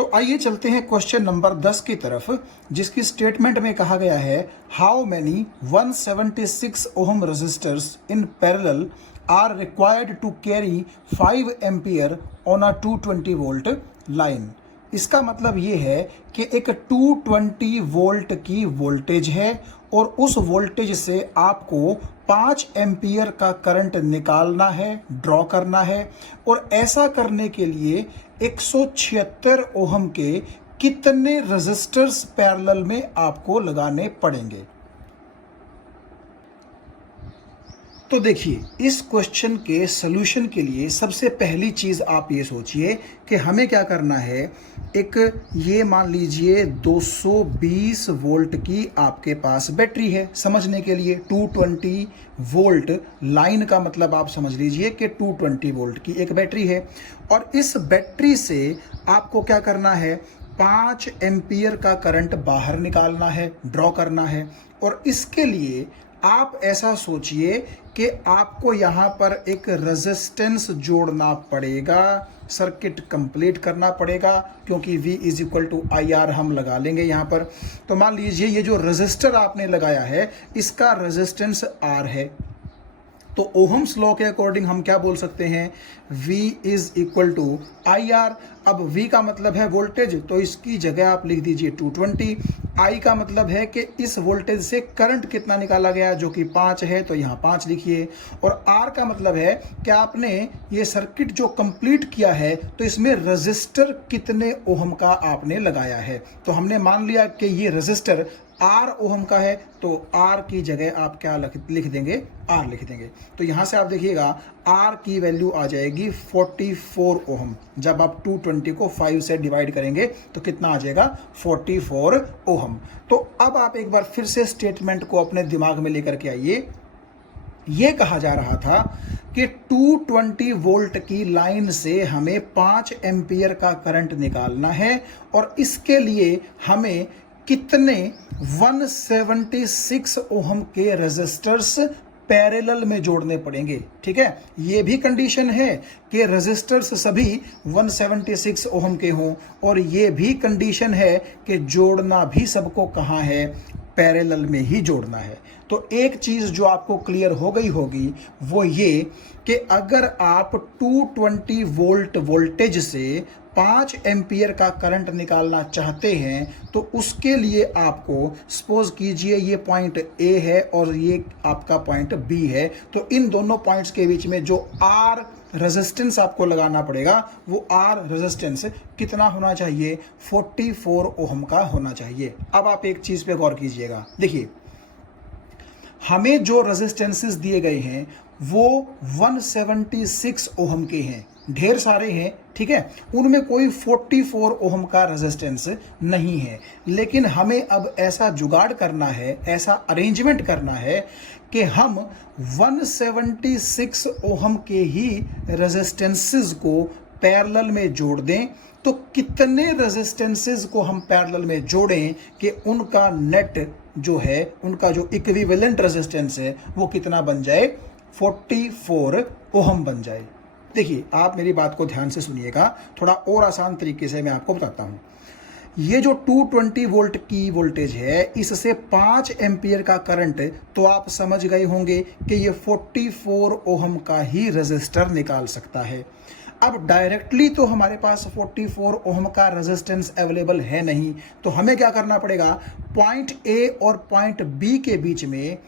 तो आइए चलते हैं क्वेश्चन नंबर 10 की तरफ, जिसकी स्टेटमेंट में कहा गया है how many 176 ohm resistors in parallel are required to carry 5 ampere on a 220 volt line. इसका मतलब ये है कि एक 220 वोल्ट की वोल्टेज है और उस वोल्टेज से आपको 5 एम्पियर का करंट निकालना है, ड्रॉ करना है। और ऐसा करने के लिए 176 ओहम के कितने रेजिस्टर्स पैरेलल में आपको लगाने पड़ेंगे। तो देखिए, इस क्वेश्चन के सॉल्यूशन के लिए सबसे पहली चीज़ आप ये सोचिए कि हमें क्या करना है। एक ये मान लीजिए 220 वोल्ट की आपके पास बैटरी है। समझने के लिए 220 वोल्ट लाइन का मतलब आप समझ लीजिए कि 220 वोल्ट की एक बैटरी है और इस बैटरी से आपको क्या करना है, 5 एम्पियर का करंट बाहर निकालना है, ड्रॉ करना है। और इसके लिए आप ऐसा सोचिए कि आपको यहाँ पर एक रेजिस्टेंस जोड़ना पड़ेगा, सर्किट कंप्लीट करना पड़ेगा, क्योंकि V is equal to IR हम लगा लेंगे यहाँ पर। तो मान लीजिए ये जो रेजिस्टर आपने लगाया है इसका रेजिस्टेंस R है। तो ओहम्स लॉ के अकॉर्डिंग हम क्या बोल सकते हैं, V is equal to IR। अब V का मतलब है वोल्टेज, तो इसकी जगह आप लिख दीजिए 220। I का मतलब है कि इस वोल्टेज से करंट कितना निकाला गया, जो कि 5 है, तो यहाँ 5 लिखिए। और R का मतलब है कि आपने ये सर्किट जो कंप्लीट किया है तो इसमें रजिस्टर कितने ओहम का आपने लगाया है। तो हमने मान लिया कि ये रजिस्टर R ओहम का है, तो R की जगह आप क्या लिख देंगे, R लिख देंगे। तो यहाँ से आप देखिएगा R की वैल्यू आ जाएगी 44 ओहम। जब आप 220 को 5 से डिवाइड करेंगे तो कितना आ जाएगा, 44 ओहम। तो अब आप एक बार फिर से स्टेटमेंट को अपने दिमाग में लेकर के आइए। ये कहा जा रहा था कि 220 वोल्ट की लाइन से हमें 5 एम्पियर का करंट निकालना है और इसके लिए हमें कितने 176 ओहम के रेजिस्टर्स पैरेलल में जोड़ने पड़ेंगे। ठीक है, ये भी कंडीशन है कि रेजिस्टर्स सभी 176 ओहम के हों और ये भी कंडीशन है कि जोड़ना भी सबको कहाँ है, पैरेलल में ही जोड़ना है। तो एक चीज जो आपको क्लियर हो गई होगी वो ये कि अगर आप 220 वोल्ट वोल्टेज से 5 एम्पियर का करंट निकालना चाहते हैं तो उसके लिए आपको, सपोज कीजिए ये पॉइंट A है और ये आपका पॉइंट B है, तो इन दोनों पॉइंट्स के बीच में जो R रेजिस्टेंस आपको लगाना पड़ेगा वो R रेजिस्टेंस कितना होना चाहिए, 44 ओहम का होना चाहिए। अब आप एक चीज पे गौर कीजिएगा। देखिए, हमें जो रेजिस्टेंसेस दिए गए हैं वो 176 ओहम के हैं, ढेर सारे हैं। ठीक है, उनमें कोई 44 ओहम का रेजिस्टेंस नहीं है। लेकिन हमें अब ऐसा जुगाड़ करना है, ऐसा अरेंजमेंट करना है कि हम 176 ओहम के ही रेजिस्टेंसेस को पैरेलल में जोड़ दें। तो कितने रेजिस्टेंसेस को हम पैरेलल में जोड़ें कि उनका नेट जो है, उनका जो इक्विवेलेंट रेजिस्टेंस है वो कितना बन जाए, 44 ओहम बन जाए। देखिए, आप मेरी बात को ध्यान से सुनिएगा, थोड़ा और आसान तरीके से मैं आपको बताता हूं। ये जो 220 वोल्ट की वोल्टेज है, इससे 5 एम्पियर का करंट, तो आप समझ गए होंगे कि ये 44 ओहम का ही रेजिस्टर निकाल सकता है। अब डायरेक्टली तो हमारे पास 44 ओहम का रेजिस्टेंस अवेलेबल है नहीं, तो हमें क्या करना पड़ेगा, पॉइंट A और पॉइंट B के बीच में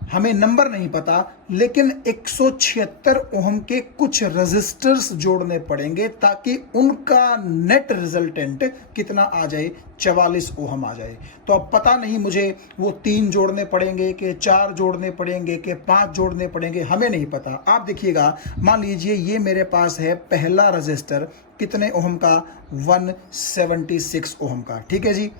हमें नंबर नहीं पता, लेकिन 176 ओहम के कुछ रेजिस्टर्स जोड़ने पड़ेंगे ताकि उनका नेट रिजल्टेंट कितना आ जाए, 44 ओहम आ जाए। तो अब पता नहीं मुझे वो 3 जोड़ने पड़ेंगे कि 4 जोड़ने पड़ेंगे कि 5 जोड़ने पड़ेंगे, हमें नहीं पता। आप देखिएगा, मान लीजिए ये मेरे पास है पहला रेजिस्टर, कितने ओहम का, 176 ओहम का। ठीक है जी,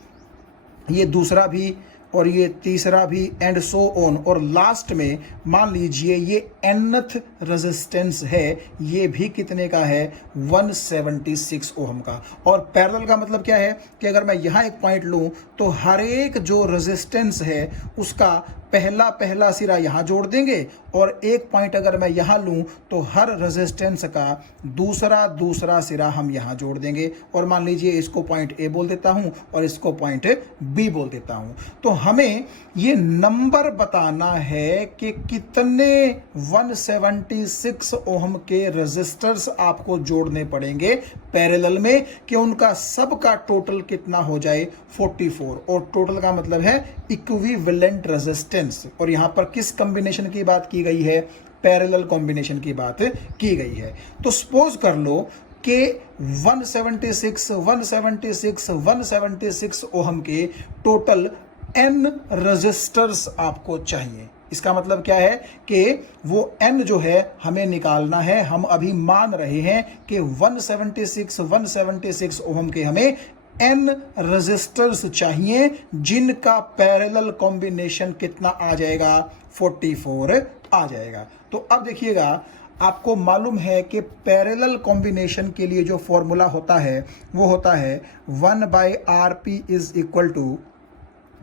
ये दूसरा भी और ये तीसरा भी, एंड सो ऑन। और लास्ट में मान लीजिए ये nth रेजिस्टेंस है, ये भी कितने का है, 176 ओहम का। और पैरेलल का मतलब क्या है कि अगर मैं यहाँ एक पॉइंट लूँ तो हर एक जो रेजिस्टेंस है उसका पहला पहला सिरा यहाँ जोड़ देंगे और एक पॉइंट अगर मैं यहाँ लूँ तो हर रेजिस्टेंस का दूसरा दूसरा सिरा हम यहाँ जोड़ देंगे और मान लीजिए इसको पॉइंट ए बोल देता हूँ और इसको पॉइंट बी बोल देता हूँ। तो हमें ये नंबर बताना है कि कितने 176 ओम के रेजिस्टर्स आपको जोड़ने पड़ेंगे पैरेलल में कि उनका सबका टोटल कितना हो जाए 44। और टोटल का मतलब है इक्विवेलेंट रेजिस्टेंस। और यहां पर किस कॉम्बिनेशन की बात की गई है? पैरेलल कॉम्बिनेशन की बात की गई है। तो सपोज कर लो कि 176 ओम के टोटल n रेजिस्टर्स आपको चाहिए। इसका मतलब क्या है कि वो n जो है हमें निकालना है। हम अभी मान रहे हैं कि 176 ओम के हमें n रेजिस्टर्स चाहिए जिनका पैरेलल कॉम्बिनेशन कितना आ जाएगा? 44 आ जाएगा। तो अब देखिएगा, आपको मालूम है कि पैरेलल कॉम्बिनेशन के लिए जो फॉर्मूला होता है वो होता है 1/Rp is equal to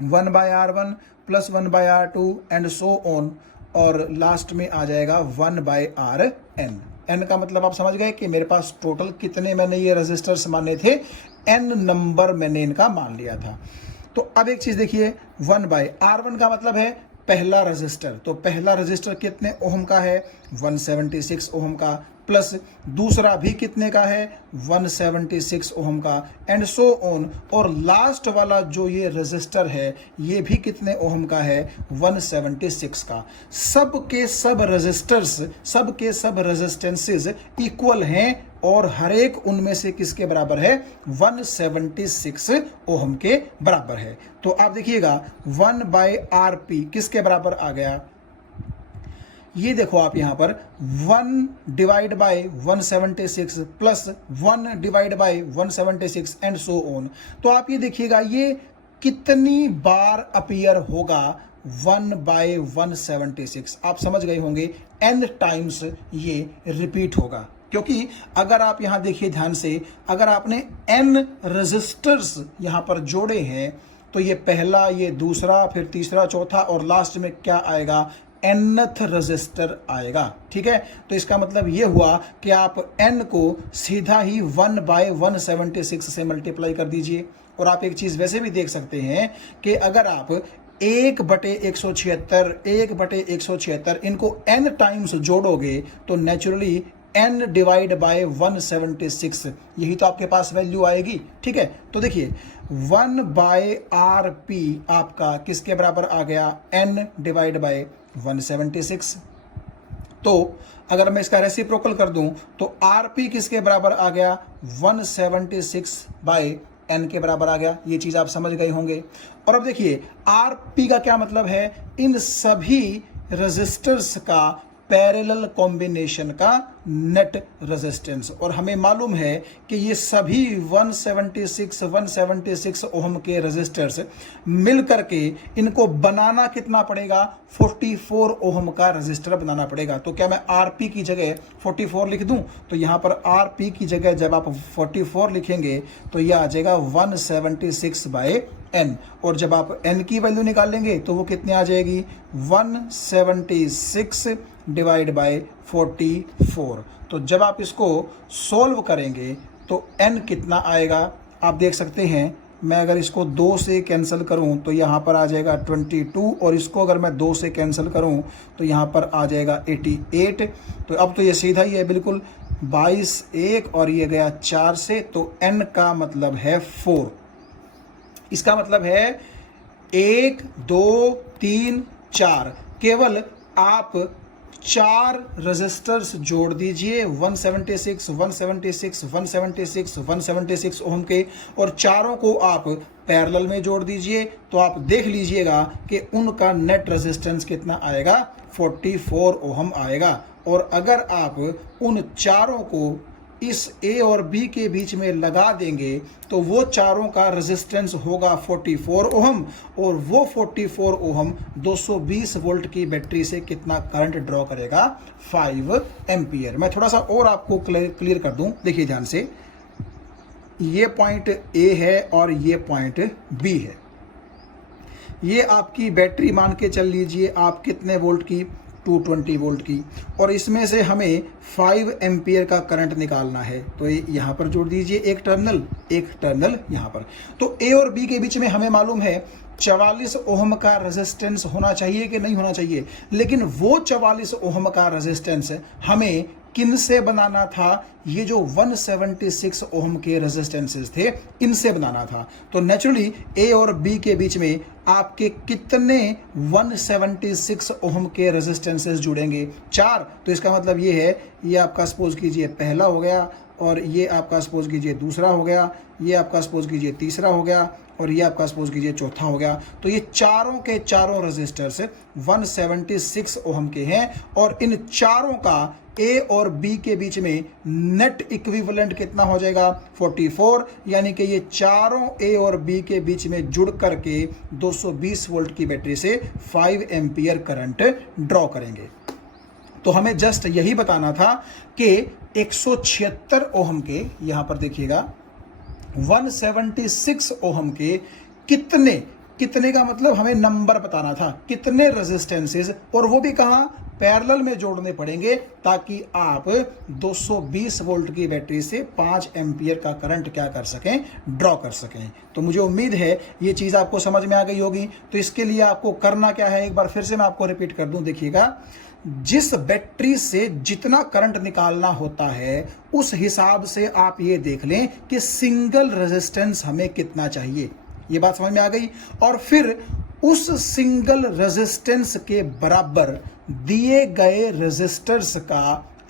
1/R1 plus 1/R2 and so on, और लास्ट में आ जाएगा 1/Rn। n का मतलब आप समझ गए कि मेरे पास टोटल कितने मैंने ये रेजिस्टर्स माने थे, n नंबर मैंने इनका मान लिया था। तो अब एक चीज देखिए, 1/R1 का मतलब है पहला रजिस्टर। तो पहला रजिस्टर कितने ओम का है? 176 ओम का, प्लस दूसरा भी कितने का है? 176 ओम का, एंड सो ऑन। और लास्ट वाला जो ये रजिस्टर है ये भी कितने ओम का है? 176 का। सब के सब रजिस्टर्स, सब के सब रेजिस्टेंसेस इक्वल हैं और हर एक उनमें से किसके बराबर है? 176 ओम के बराबर है। तो आप देखिएगा 1/Rp किसके बराबर आ गया? ये देखो आप यहां पर 1/176 प्लस 1/176 एंड सो ऑन। तो आप ये देखिएगा ये कितनी बार अपीयर होगा? 1/176। आप समझ गए होंगे n टाइम्स ये रिपीट होगा। क्योंकि अगर आप यहां देखिए ध्यान से, अगर आपने n रजिस्टर्स यहां पर जोड़े हैं तो ये पहला, ये दूसरा, फिर तीसरा, चौथा और लास्ट में क्या आएगा? nth रजिस्टर आएगा। ठीक है, तो इसका मतलब ये हुआ कि आप n को सीधा ही 1/176 से मल्टीप्लाई कर दीजिए। और आप एक चीज वैसे भी देख सकते हैं कि अगर आप 1/176 इनको n टाइम्स जोड़ोगे तो नेचुरली n डिवाइड बाय 176, यही तो आपके पास वैल्यू आएगी। ठीक है, तो देखिए 1/Rp आपका किसके बराबर आ गया? n divide bye 176। तो अगर मैं इसका रेसिप्रोकल कर दूं तो Rp किसके बराबर आ गया? 176/n के बराबर आ गया। ये चीज आप समझ गए होंगे। और अब देखिए Rp का क्या मतलब है? इन सभी रेजिस्टर्स का पैरेलल कॉम्बिनेशन का नेट रेजिस्टेंस। और हमें मालूम है कि ये सभी 176 ओम के रेजिस्टर्स मिल करके इनको बनाना कितना पड़ेगा? 44 ओम का रेजिस्टर बनाना पड़ेगा। तो क्या मैं Rp की जगह 44 लिख दूं? तो यहां पर Rp की जगह जब आप 44 लिखेंगे तो यह आ जाएगा 176/n। और जब आप n की वैल्यू निकालेंगे तो वो कितने आ जाएगी? 176 डिवाइड बाय 44। तो जब आप इसको सोल्व करेंगे तो n कितना आएगा? आप देख सकते हैं, मैं अगर इसको 2 से कैंसिल करूं तो यहाँ पर आ जाएगा 22, और इसको अगर मैं 2 से कैंसिल करूं तो यहाँ पर आ जाएगा 88। तो अब तो ये सीधा ही है बिल्कुल, 22 1 और ये गया 4 से, तो n का मतलब है 4। इसका मतलब है 1 2 3 4, केवल आप 4 रेजिस्टर्स जोड़ दीजिए 176 ओम के, और चारों को आप पैरेलल में जोड़ दीजिए। तो आप देख लीजिएगा कि उनका नेट रेजिस्टेंस कितना आएगा? 44 ओम आएगा। और अगर आप उन चारों को इस A और B के बीच में लगा देंगे तो वो चारों का रेजिस्टेंस होगा 44 ओम, और वो 44 ओम 220 वोल्ट की बैटरी से कितना करंट ड्रॉ करेगा? 5 एम्पियर। मैं थोड़ा सा और आपको क्लियर कर दूं, देखिए ध्यान से, ये पॉइंट A है और ये पॉइंट B है। ये आपकी बैटरी मान के चल लीजिए आप कितने वोल्ट की, 220 वोल्ट की, और इसमें से हमें 5 एम्पियर का करंट निकालना है। तो ये यहाँ पर जोड़ दीजिए एक टर्मिनल यहाँ पर। तो ए और बी के बीच में हमें मालूम है 44 ओम का रेजिस्टेंस होना चाहिए कि नहीं होना चाहिए, लेकिन वो 44 ओम का रेजिस्टेंस हमें किन से बनाना था, ये जो 176 ओम के रेजिस्टेंसेस थे इनसे बनाना था। तो नेचुरली ए और बी के बीच में आपके कितने 176 ओम के रेजिस्टेंसेस जुड़ेंगे, 4। तो इसका मतलब ये है, ये आपका सपोज कीजिए पहला हो गया, और ये आपका सपोज कीजिए दूसरा हो गया, ये आपका सपोज कीजिए तीसरा हो गया, और ये आपका सपोज कीजिए चौथा हो गया। तो ये चारों के चारों रेजिस्टर्स 176 ओम के हैं, और इन चारों का ए और बी के बीच में नेट इक्विवेलेंट कितना हो जाएगा, 44। यानी कि ये चारों ए और बी के बीच में जुड़ करके 220 वोल्ट की बैटरी से 5 एम्पियर करंट ड्रॉ करेंगे। तो हमें जस्ट यही बताना था कि 176 ओम के, यहां पर देखिएगा 176 ओम के कितने का मतलब हमें नंबर बताना था, कितने रेजिस्टेंसेस, और वो भी कहां, पैरेलल में जोड़ने पड़ेंगे, ताकि आप 220 वोल्ट की बैटरी से 5 एम्पियर का करंट क्या कर सकें, ड्रॉ कर सकें। तो मुझे उम्मीद है ये चीज़ आपको समझ में आ गई होगी। तो इसके लिए आपको करना क्या है, एक बार फिर से मैं आपको रिपीट कर दूं। देखिएगा, जिस बैटरी से जितना करंट निकालना होता है उस हिसाब से आप ये देख लें कि सिंगल रेजिस्टेंस हमें कितना चाहिए। ये बात समझ में आ गई। और फिर उस सिंगल रेजिस्टेंस के बराबर दिए गए रेजिस्टर्स का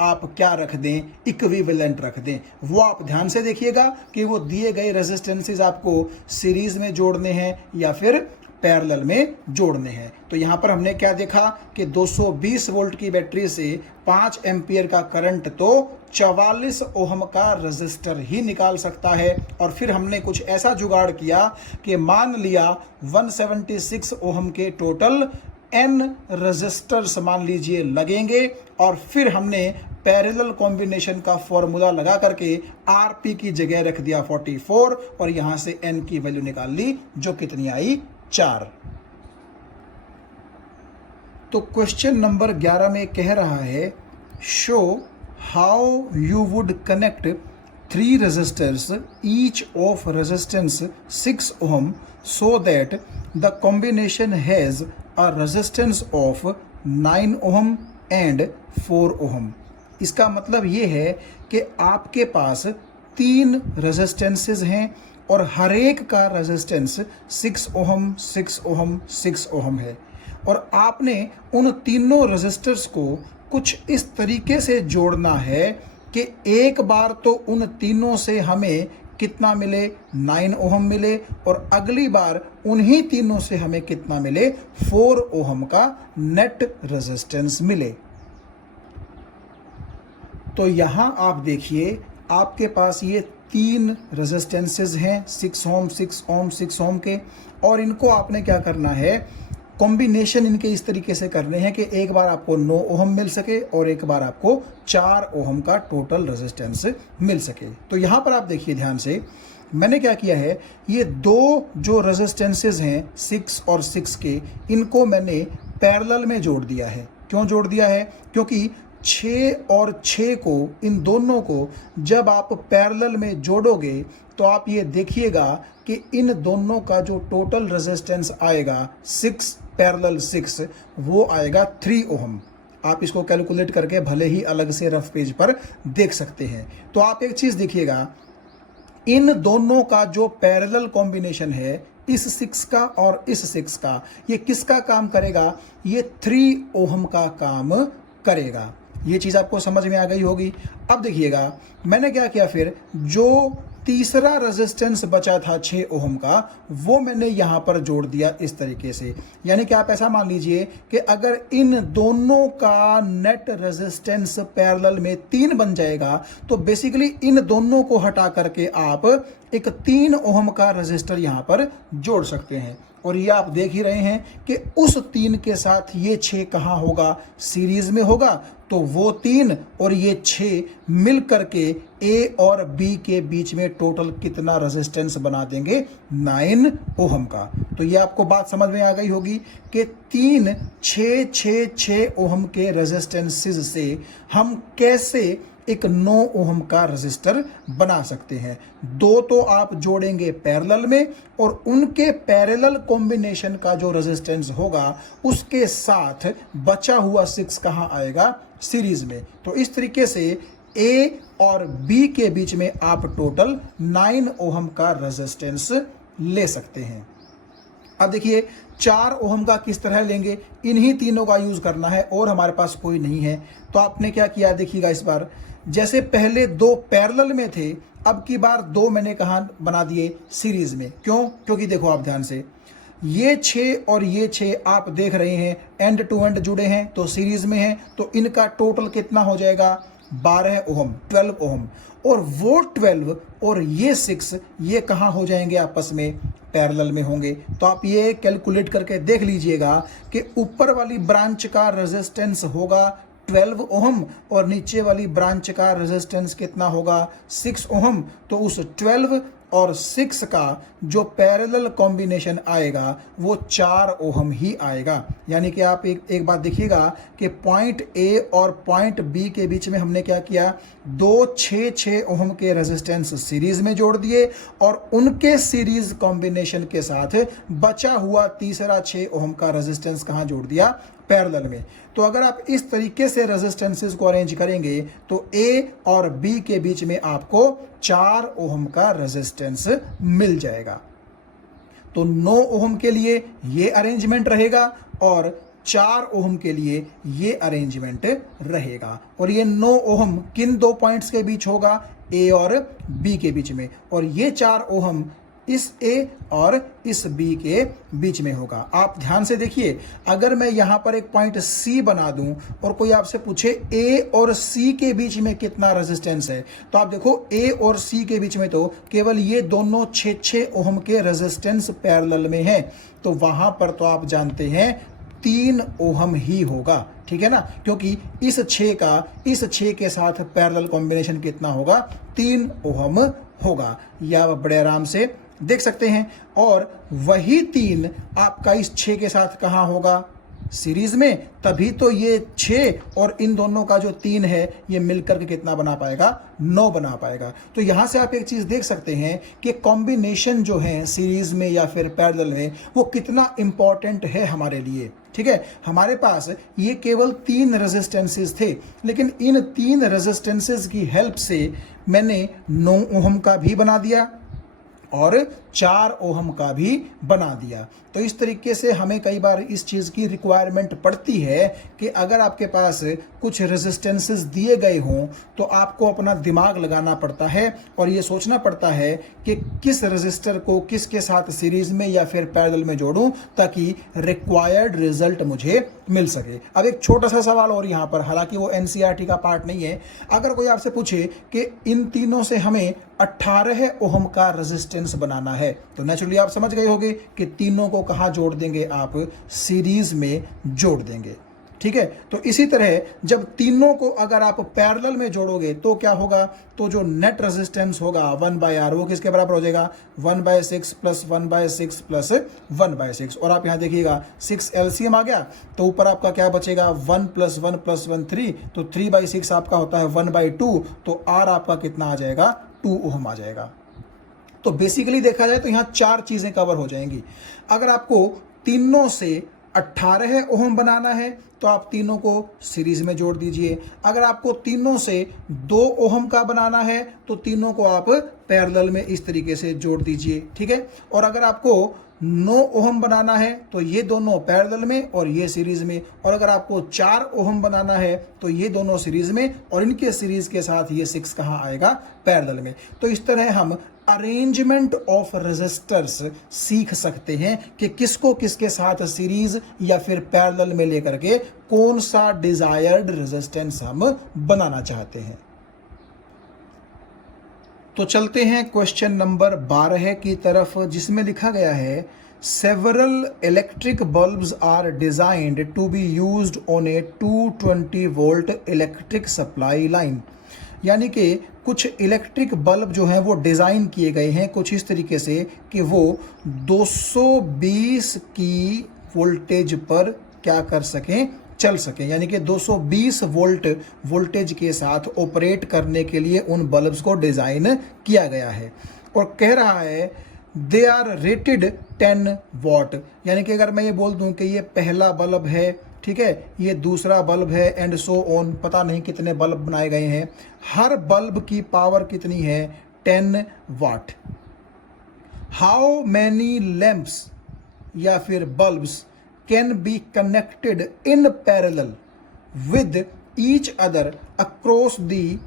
आप क्या रख दें, इक्विवेलेंट रख दें। वो आप ध्यान से देखिएगा कि वो दिए गए रेजिस्टेंसेस आपको सीरीज में जोड़ने हैं या फिर पैरेलल में जोड़ने हैं। तो यहां पर हमने क्या देखा कि 220 वोल्ट की बैटरी से 5 एम्पियर का करंट तो 44 ओम का रेजिस्टर ही निकाल सकता है। और फिर हमने कुछ ऐसा जुगाड़ किया कि मान लिया 176 ओम के टोटल n रेजिस्टर्स मान लीजिए लगेंगे, और फिर हमने पैरेलल कॉम्बिनेशन का फॉर्मूला लगा करके आरपी की जगह रख दिया 44, और यहां से n की वैल्यू निकाल ली जो कितनी आई, 4। तो क्वेश्चन नंबर 11 में कह रहा है, show how you would connect 3 resistors each of resistance 6 ohm so that the combination has a resistance of 9 ohm and 4 ohm। इसका मतलब ये है कि आपके पास 3 रेजिस्टेंसेस हैं और हर एक का रेजिस्टेंस 6 ओम 6 ओम 6 ओम है, और आपने उन तीनों रेजिस्टर्स को कुछ इस तरीके से जोड़ना है कि एक बार तो उन तीनों से हमें कितना मिले, 9 ओम मिले, और अगली बार उन्हीं तीनों से हमें कितना मिले, 4 ओम का नेट रेजिस्टेंस मिले। तो यहां आप देखिए आपके पास ये 3 रेजिस्टेंसेस हैं, 6 ओम 6 ओम 6 ओम के, और इनको आपने क्या करना है, कॉम्बिनेशन इनके इस तरीके से करने हैं कि एक बार आपको 9 ओम मिल सके और एक बार आपको 4 ओम का टोटल रेजिस्टेंस मिल सके। तो यहां पर आप देखिए ध्यान से, मैंने क्या किया है, ये 2 जो रेजिस्टेंसेस हैं 6 और 6 के, इनको मैंने पैरेलल में जोड़ दिया है। क्यों जोड़ दिया है, क्योंकि 6 और 6 को, इन दोनों को जब आप पैरेलल में जोड़ोगे तो आप ये देखिएगा कि इन दोनों का जो टोटल रेजिस्टेंस आएगा 6 पैरेलल 6, वो आएगा 3 ओम। आप इसको कैलकुलेट करके भले ही अलग से रफ पेज पर देख सकते हैं। तो आप एक चीज़ देखिएगा, इन दोनों का जो पैरेलल कॉम्बिनेशन है, इस 6 का और इस 6 का, ये किसका काम करेगा, ये 3 ओम का काम करेगा। ये चीज़ आपको समझ में आ गई होगी। अब देखिएगा मैंने क्या किया, फिर जो तीसरा रेजिस्टेंस बचा था 6 ओम का, वो मैंने यहां पर जोड़ दिया इस तरीके से। यानी कि आप ऐसा मान लीजिए कि अगर इन दोनों का नेट रेजिस्टेंस पैरेलल में 3 बन जाएगा, तो बेसिकली इन दोनों को हटा करके आप एक 3 ओम का रजिस्टर यहाँ पर जोड़ सकते हैं। और ये आप देख ही रहे हैं कि उस 3 के साथ ये 6 कहाँ होगा, सीरीज में होगा। तो वो 3 और ये 6 मिल करके ए और बी के बीच में टोटल कितना रेजिस्टेंस बना देंगे, 9 ओम का। तो ये आपको बात समझ में आ गई होगी कि 3 6 6 6 ओम के रेजिस्टेंसेस से हम कैसे एक 9 ओम का रजिस्टर बना सकते हैं। 2 तो आप जोड़ेंगे पैरेलल में और उनके पैरेलल कॉम्बिनेशन का जो रेजिस्टेंस होगा उसके साथ बचा हुआ 6 कहाँ आएगा, सीरीज में। तो इस तरीके से ए और बी के बीच में आप टोटल 9 ओम का रेजिस्टेंस ले सकते हैं। अब देखिए 4 ओम का किस तरह लेंगे, इन्हीं तीनों का यूज करना है और हमारे पास कोई नहीं है। तो आपने क्या किया देखिएगा, इस बार जैसे पहले 2 पैरेलल में थे, अब की बार 2 मैंने कहा बना दिए सीरीज में। क्यों? क्योंकि देखो आप ध्यान से, ये 6 और ये 6 आप देख रहे हैं एंड टू एंड जुड़े हैं तो सीरीज में हैं, तो इनका टोटल कितना हो जाएगा, 12 ओम, 12 ओम। और वो 12 और ये 6 ये कहाँ हो जाएंगे, आपस में पैरेलल में होंगे। तो आप ये कैलकुलेट करके देख लीजिएगा कि ऊपर वाली ब्रांच का रेजिस्टेंस होगा 12 ओम और नीचे वाली ब्रांच का रेजिस्टेंस कितना होगा, 6 ओम। तो उस 12 और 6 का जो पैरेलल कॉम्बिनेशन आएगा वो 4 ओम ही आएगा। यानी कि आप एक बात देखिएगा कि पॉइंट ए और पॉइंट बी के बीच में हमने क्या किया, 2 6 6 ओम के रेजिस्टेंस सीरीज में जोड़ दिए और उनके सीरीज कॉम्बिनेशन के साथ बचा हुआ तीसरा 6 ओम का रेजिस्टेंस कहाँ जोड़ दिया, पैरेलल में। तो अगर आप इस तरीके से रेजिस्टेंसेस को अरेंज करेंगे तो ए और बी के बीच में आपको 4 ओम का रेजिस्टेंस मिल जाएगा। तो 9 ओम के लिए ये अरेंजमेंट रहेगा और 4 ओम के लिए ये अरेंजमेंट रहेगा। और ये 9 ओम किन 2 पॉइंट्स के बीच होगा, ए और बी के बीच में, और ये 4 ओम इस ए और इस बी के बीच में होगा। आप ध्यान से देखिए, अगर मैं यहां पर एक पॉइंट सी बना दूं और कोई आपसे पूछे ए और सी के बीच में कितना रेजिस्टेंस है, तो आप देखो ए और सी के बीच में तो केवल ये दोनों 6 ओम के रेजिस्टेंस पैरेलल में हैं। तो वहां पर तो आप जानते हैं 3 ओम ही होगा, ठीक है ना, क्योंकि इस 6 का इस 6 के साथ पैरेलल कॉम्बिनेशन कितना होगा, 3 ओम होगा। या आप बड़े आराम से देख सकते हैं। और वही 3 आपका इस 6 के साथ कहाँ होगा, सीरीज में। तभी तो ये 6 और इन दोनों का जो 3 है ये मिलकर के कितना बना पाएगा, 9 बना पाएगा। तो यहां से आप एक चीज देख सकते हैं कि कॉम्बिनेशन जो है सीरीज में या फिर पैरेलल में वो कितना इंपॉर्टेंट है हमारे लिए। ठीक है, हमारे पास ये केवल 3 रेजिस्टेंसेस थे, लेकिन इन 3 रेजिस्टेंसेस की हेल्प से मैंने 9 ओम का भी बना दिया और 4 ओम का भी बना दिया। तो इस तरीके से हमें कई बार इस चीज़ की रिक्वायरमेंट पड़ती है कि अगर आपके पास कुछ रेजिस्टेंसेस दिए गए हों तो आपको अपना दिमाग लगाना पड़ता है और ये सोचना पड़ता है कि किस रेजिस्टर को किसके साथ सीरीज में या फिर पैरेलल में जोड़ूं ताकि रिक्वायर्ड रिजल्ट मुझे मिल सके। अब एक छोटा सा सवाल और यहाँ पर, हालांकि वो एनसीईआरटी का पार्ट नहीं है, अगर कोई आपसे पूछे कि इन तीनों से हमें 18 ओम का रेजिस्टेंस बनाना है, तो नेचुरली आप समझ गए होंगे कि तीनों को कहाँ जोड़ देंगे, आप सीरीज में जोड़ देंगे। ठीक है, तो इसी तरह जब तीनों को अगर आप पैरेलल में जोड़ोगे तो क्या होगा, तो जो नेट रेजिस्टेंस होगा 1/r वो किसके बराबर हो जाएगा, 1/6 प्लस 1/6 प्लस 1/6। और आप यहां देखिएगा 6 एलसीएम आ गया तो ऊपर आपका क्या बचेगा, 1 + 1 + 1 3, तो 3/6 आपका होता है 1/2, तो r आपका कितना आ जाएगा, 2 ओम आ जाएगा। तो बेसिकली देखा जाए तो यहां 4 चीजें कवर हो जाएंगी। अगर आपको तीनों से 18 ओम बनाना है तो आप तीनों को सीरीज में जोड़ दीजिए। अगर आपको तीनों से 2 ओम का बनाना है तो तीनों को आप पैरेलल में इस तरीके से जोड़ दीजिए। ठीक है, और अगर आपको 9 ओम बनाना है तो ये दोनों पैरेलल में और ये सीरीज में, और अगर आपको 4 ओम बनाना है तो ये दोनों सीरीज में और इनके सीरीज के साथ ये 6 कहाँ आएगा, पैरेलल में। तो इस तरह हम अरेंजमेंट ऑफ रेजिस्टर्स सीख सकते हैं कि किसको किसके साथ सीरीज या फिर पैरेलल में लेकर के कौन सा डिजायर्ड रेजिस्टेंस हम बनाना चाहते हैं। तो चलते हैं क्वेश्चन नंबर 12 की तरफ, जिसमें लिखा गया है several electric bulbs are designed to be used on a 220 volt electric supply line. यानी कि कुछ इलेक्ट्रिक बल्ब जो हैं वो डिज़ाइन किए गए हैं कुछ इस तरीके से कि वो 220 की वोल्टेज पर क्या कर सकें, चल सकें। यानी कि 220 वोल्ट वोल्टेज के साथ ऑपरेट करने के लिए उन बल्ब्स को डिज़ाइन किया गया है। और कह रहा है दे आर रेटेड 10 वॉट। यानी कि अगर मैं ये बोल दूं कि ये पहला बल्ब है, ठीक है, ये दूसरा बल्ब है एंड सो ऑन, पता नहीं कितने बल्ब बनाए गए हैं, हर बल्ब की पावर कितनी है, 10 वाट। हाउ मैनी लैंप्स या फिर bulbs can be connected in parallel with each other across the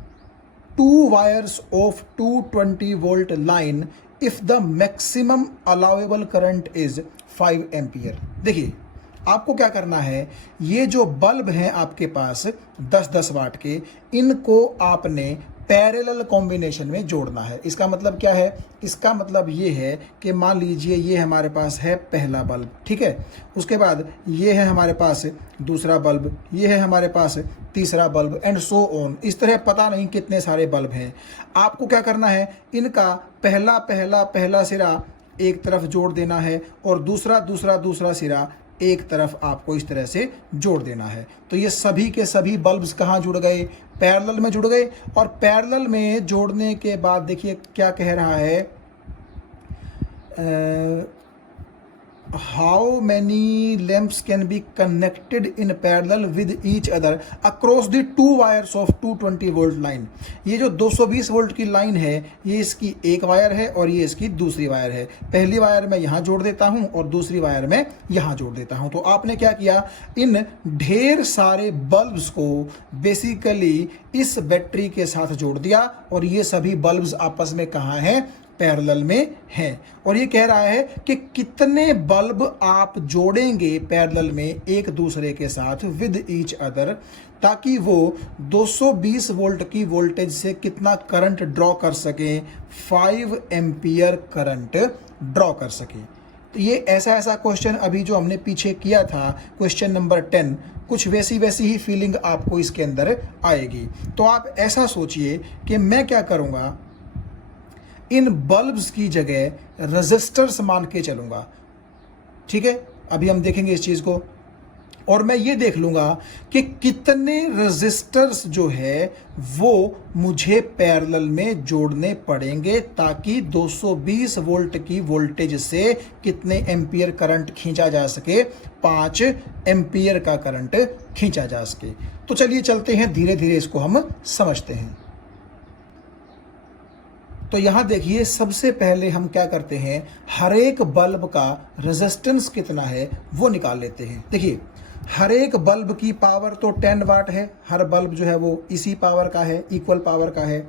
2 wires of 220 volt line if the maximum allowable current is 5 ampere. देखिए आपको क्या करना है, ये जो बल्ब हैं आपके पास 10-10 वाट के, इनको आपने पैरेलल कॉम्बिनेशन में जोड़ना है। इसका मतलब क्या है, इसका मतलब ये है कि मान लीजिए ये हमारे पास है पहला बल्ब, ठीक है, उसके बाद ये है हमारे पास दूसरा बल्ब, ये है हमारे पास तीसरा बल्ब एंड सो ऑन। इस तरह पता नहीं कितने सारे बल्ब हैं। आपको क्या करना है, इनका पहला सिरा एक तरफ जोड़ देना है और दूसरा सिरा एक तरफ आपको इस तरह से जोड़ देना है। तो ये सभी के सभी बल्ब्स कहाँ जुड़ गए, पैरेलल में जुड़ गए। और पैरेलल में जोड़ने के बाद देखिए क्या कह रहा है, how many lamps can be connected in parallel with each other across the 2 wires of 220 volt line. ये जो 220 वोल्ट की लाइन है, ये इसकी एक वायर है और ये इसकी दूसरी वायर है। पहली वायर मैं यहाँ जोड़ देता हूँ और दूसरी वायर मैं यहाँ जोड़ देता हूँ। तो आपने क्या किया, इन ढेर सारे बल्ब्स को बेसिकली इस बैटरी के साथ जोड़ दिया और ये सभी बल्ब्स आपस में कहाँ हैं, पैरेलल में है। और ये कह रहा है कि कितने बल्ब आप जोड़ेंगे पैरेलल में एक दूसरे के साथ विद ईच अदर, ताकि वो 220 वोल्ट की वोल्टेज से कितना करंट ड्रॉ कर सके, 5 एम्पियर करंट ड्रॉ कर सके। तो ये ऐसा क्वेश्चन अभी जो हमने पीछे किया था क्वेश्चन नंबर 10, कुछ वैसी ही फीलिंग आपको इसके अंदर आएगी। तो आप ऐसा सोचिए कि मैं क्या करूँगा, इन बल्ब्स की जगह रेजिस्टर्स मान के चलूँगा, ठीक है। अभी हम देखेंगे इस चीज़ को और मैं ये देख लूँगा कि कितने रेजिस्टर्स जो है वो मुझे पैरेलल में जोड़ने पड़ेंगे ताकि 220 वोल्ट की वोल्टेज से कितने एम्पियर करंट खींचा जा सके, 5 एम्पियर का करंट खींचा जा सके। तो चलिए चलते हैं, धीरे धीरे इसको हम समझते हैं। तो यहाँ देखिए सबसे पहले हम क्या करते हैं, हर एक बल्ब का रेजिस्टेंस कितना है वो निकाल लेते हैं। देखिए हर एक बल्ब की पावर तो 10 वाट है, हर बल्ब जो है वो इसी पावर का है, इक्वल पावर का है।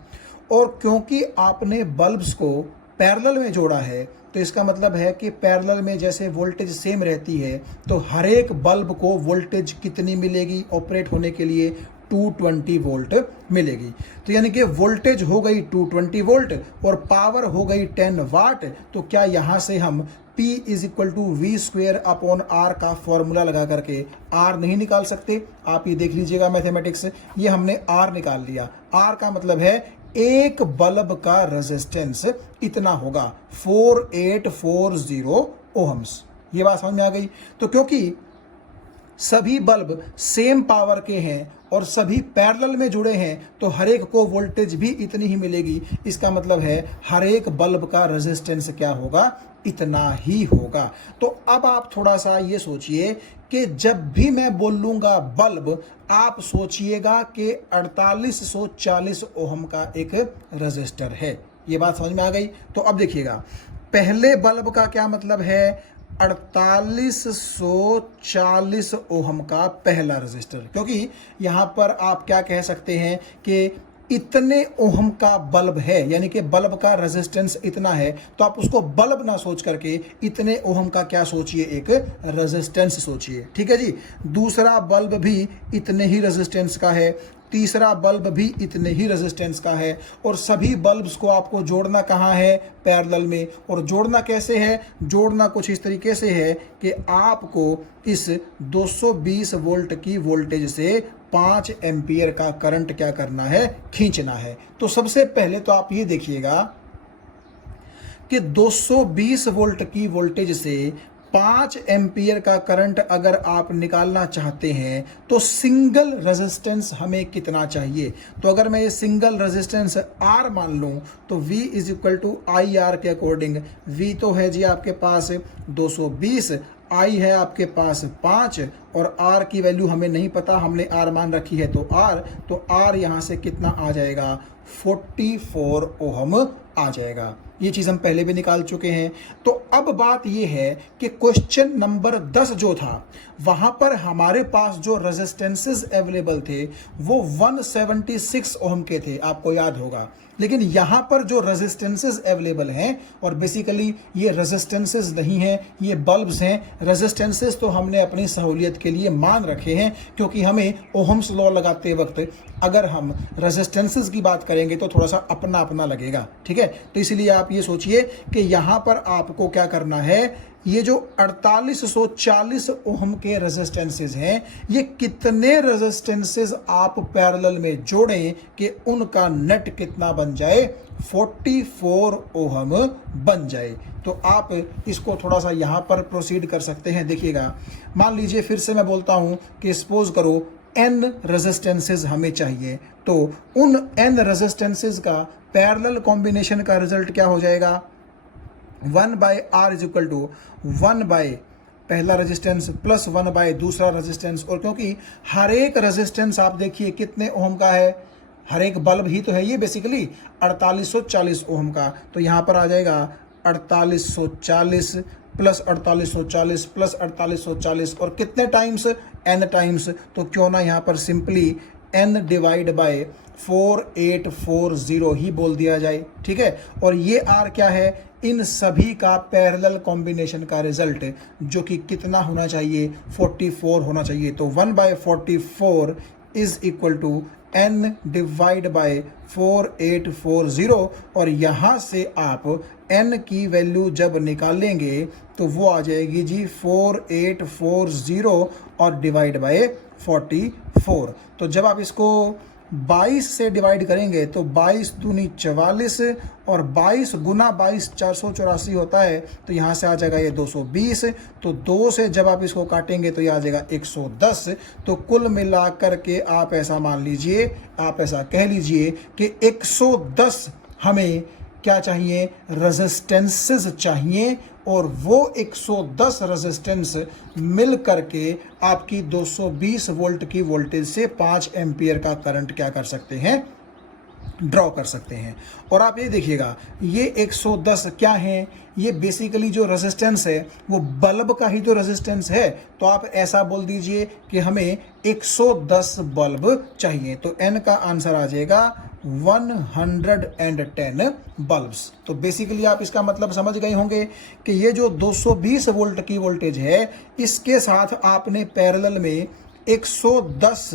और क्योंकि आपने बल्ब्स को पैरेलल में जोड़ा है तो इसका मतलब है कि पैरेलल में जैसे वोल्टेज सेम रहती है तो हर एक बल्ब को वोल्टेज कितनी मिलेगी ऑपरेट होने के लिए, 220 वोल्ट मिलेगी। तो यानी कि वोल्टेज हो गई 220 वोल्ट और पावर हो गई 10 वाट। तो क्या यहाँ से हम P = V² अपॉन R का फॉर्मूला लगा करके R नहीं निकाल सकते? आप ये देख लीजिएगा मैथमेटिक्स, ये हमने R निकाल लिया। R का मतलब है एक बल्ब का रेजिस्टेंस इतना होगा, 4840 ओहम्स। ये बात समझ में आ गई। तो क्योंकि सभी बल्ब सेम पावर के हैं और सभी पैरेलल में जुड़े हैं तो हर एक को वोल्टेज भी इतनी ही मिलेगी। इसका मतलब है हर एक बल्ब का रेजिस्टेंस क्या होगा, इतना ही होगा। तो अब आप थोड़ा सा ये सोचिए कि जब भी मैं बोलूँगा बल्ब, आप सोचिएगा कि 4840 ओहम का एक रेजिस्टर है। ये बात समझ में आ गई। तो अब देखिएगा, पहले बल्ब का क्या मतलब है, 4840 ओहम का पहला रेजिस्टर। क्योंकि यहाँ पर आप क्या कह सकते हैं कि इतने ओहम का बल्ब है, यानी कि बल्ब का रेजिस्टेंस इतना है, तो आप उसको बल्ब ना सोच करके इतने ओहम का क्या सोचिए, एक रेजिस्टेंस सोचिए। ठीक है जी। दूसरा बल्ब भी इतने ही रेजिस्टेंस का है, तीसरा बल्ब भी इतने ही रेजिस्टेंस का है, और सभी बल्ब्स को आपको जोड़ना कहाँ है, पैरेलल में। और जोड़ना कैसे है, जोड़ना कुछ इस तरीके से है कि आपको इस 220 वोल्ट की वोल्टेज से 5 एम्पियर का करंट क्या करना है, खींचना है। तो सबसे पहले तो आप ये देखिएगा कि 220 वोल्ट की वोल्टेज से 5 एम्पियर का करंट अगर आप निकालना चाहते हैं तो सिंगल रेजिस्टेंस हमें कितना चाहिए। तो अगर मैं ये सिंगल रेजिस्टेंस R मान लूं तो V is equal to I R के अकॉर्डिंग, V तो है जी आपके पास 220, I है आपके पास 5, और R की वैल्यू हमें नहीं पता, हमने R मान रखी है तो R यहाँ से कितना आ जाएगा, 44 ओहम आ जाएगा। ये चीज़ हम पहले भी निकाल चुके हैं। तो अब बात ये है कि क्वेश्चन नंबर 10 जो था वहाँ पर हमारे पास जो रेजिस्टेंसेस अवेलेबल थे वो 176 ओम के थे, आपको याद होगा। लेकिन यहाँ पर जो रेजिस्टेंसेस अवेलेबल हैं, और बेसिकली ये रेजिस्टेंसेस नहीं हैं, ये बल्ब्स हैं। रेजिस्टेंसेस तो हमने अपनी सहूलियत के लिए मान रखे हैं, क्योंकि हमें ओहम्स लॉ लगाते वक्त अगर हम रेजिस्टेंसेस की बात करेंगे तो थोड़ा सा अपना अपना लगेगा, ठीक है। तो इसलिए आप ये सोचिए कि यहाँ पर आपको क्या करना है, ये जो 4840 ओहम के रेजिस्टेंसेस हैं, ये कितने रेजिस्टेंसेस आप पैरेलल में जोड़ें कि उनका नेट कितना बन जाए, 44 ओहम बन जाए। तो आप इसको थोड़ा सा यहाँ पर प्रोसीड कर सकते हैं। देखिएगा, मान लीजिए फिर से मैं बोलता हूँ कि सपोज करो n रेजिस्टेंसेस हमें चाहिए, तो उन n रेजिस्टेंसेस का पैरेलल कॉम्बिनेशन का रिजल्ट क्या हो जाएगा, 1/r इज इक्वल टू 1/ पहला रेजिस्टेंस प्लस 1/ दूसरा रेजिस्टेंस। और क्योंकि हर एक रेजिस्टेंस आप देखिए कितने ओम का है, हर एक बल्ब ही तो है ये बेसिकली 4840 ओम का, तो यहाँ पर आ जाएगा 4840 प्लस 4840 प्लस 4840, और कितने टाइम्स, n टाइम्स। तो क्यों ना यहाँ पर सिंपली n डिवाइड बाय 4840 ही बोल दिया जाए, ठीक है। और ये R क्या है, इन सभी का पैरेलल कॉम्बिनेशन का रिजल्ट, जो कि कितना होना चाहिए, 44 होना चाहिए। तो 1/44 is equal to n divide by 4840, और यहाँ से आप n की वैल्यू जब निकालेंगे तो वो आ जाएगी जी 4840 और डिवाइड बाय 44। तो जब आप इसको 22 से डिवाइड करेंगे तो 22 दूनी 44, और 22 गुना 22 484 होता है, तो यहाँ से आ जाएगा ये 220। तो 2 से जब आप इसको काटेंगे तो ये आ जाएगा 110। तो कुल मिलाकर के आप ऐसा मान लीजिए, आप ऐसा कह लीजिए कि 110 हमें क्या चाहिए, रेजिस्टेंसेस चाहिए, और वो 110 रेजिस्टेंस मिल करके आपकी 220 वोल्ट की वोल्टेज से 5 एम्पियर का करंट क्या कर सकते हैं, ड्रॉ कर सकते हैं। और आप ये देखिएगा, ये 110 क्या है, ये बेसिकली जो रेजिस्टेंस है वो बल्ब का ही तो रेजिस्टेंस है। तो आप ऐसा बोल दीजिए कि हमें 110 बल्ब चाहिए, तो n का आंसर आ जाएगा 110 बल्ब्स। तो बेसिकली आप इसका मतलब समझ गए होंगे कि ये जो 220 वोल्ट की वोल्टेज है, इसके साथ आपने पैरेलल में 110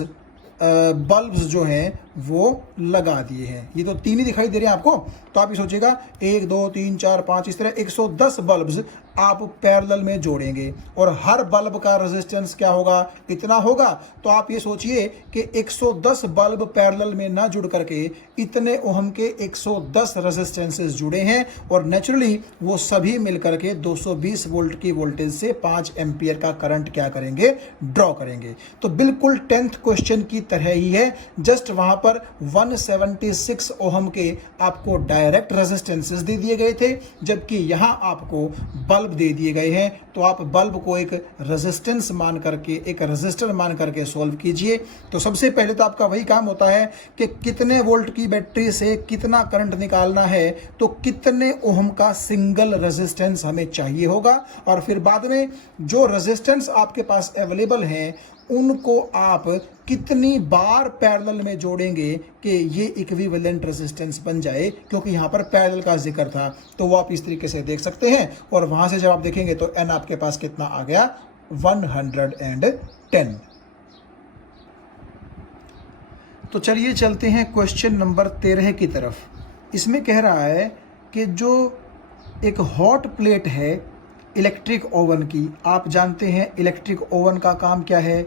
बल्ब्स जो हैं वो लगा दिए हैं। ये तो 3 ही दिखाई दे रहे हैं आपको, तो आप ये सोचिएगा 1 2 3 4 5 इस तरह 110 बल्ब्स आप पैरेलल में जोड़ेंगे, और हर बल्ब का रेजिस्टेंस क्या होगा, इतना होगा। तो आप ये सोचिए कि 110 बल्ब पैरेलल में ना जुड़ करके इतने ओहम के 110 रेजिस्टेंसेस जुड़े हैं, और नेचुरली वो सभी मिलकर के 220 वोल्ट की वोल्टेज से 5 एम्पियर का करंट क्या करेंगे, ड्रॉ करेंगे। तो बिल्कुल 10th क्वेश्चन की तरह ही है, जस्ट वहां पर 176 ओहम के आपको डायरेक्ट रेजिस्टेंसेस दे दिए गए थे, जबकि यहां आपको बल्ब दे दिए गए हैं। तो आप बल्ब को एक रेजिस्टेंस मान करके, एक रेजिस्टर मान करके सॉल्व कीजिए। तो सबसे पहले तो आपका वही काम होता है कि कितने वोल्ट की बैटरी से कितना करंट निकालना है, तो कितने ओहम का सिंगल रेजिस्टेंस हमें चाहिए होगा, और फिर बाद में जो रेजिस्टेंस आपके पास अवेलेबल हैं उनको आप कितनी बार पैरेलल में जोड़ेंगे कि ये इक्विवेलेंट रेजिस्टेंस बन जाए, क्योंकि यहाँ पर पैरेलल का जिक्र था। तो वो आप इस तरीके से देख सकते हैं, और वहाँ से जब आप देखेंगे तो n आपके पास कितना आ गया, 110। तो चलिए चलते हैं क्वेश्चन नंबर 13 की तरफ। इसमें कह रहा है कि जो एक हॉट प्लेट है इलेक्ट्रिक ओवन की, आप जानते हैं इलेक्ट्रिक ओवन का काम क्या है,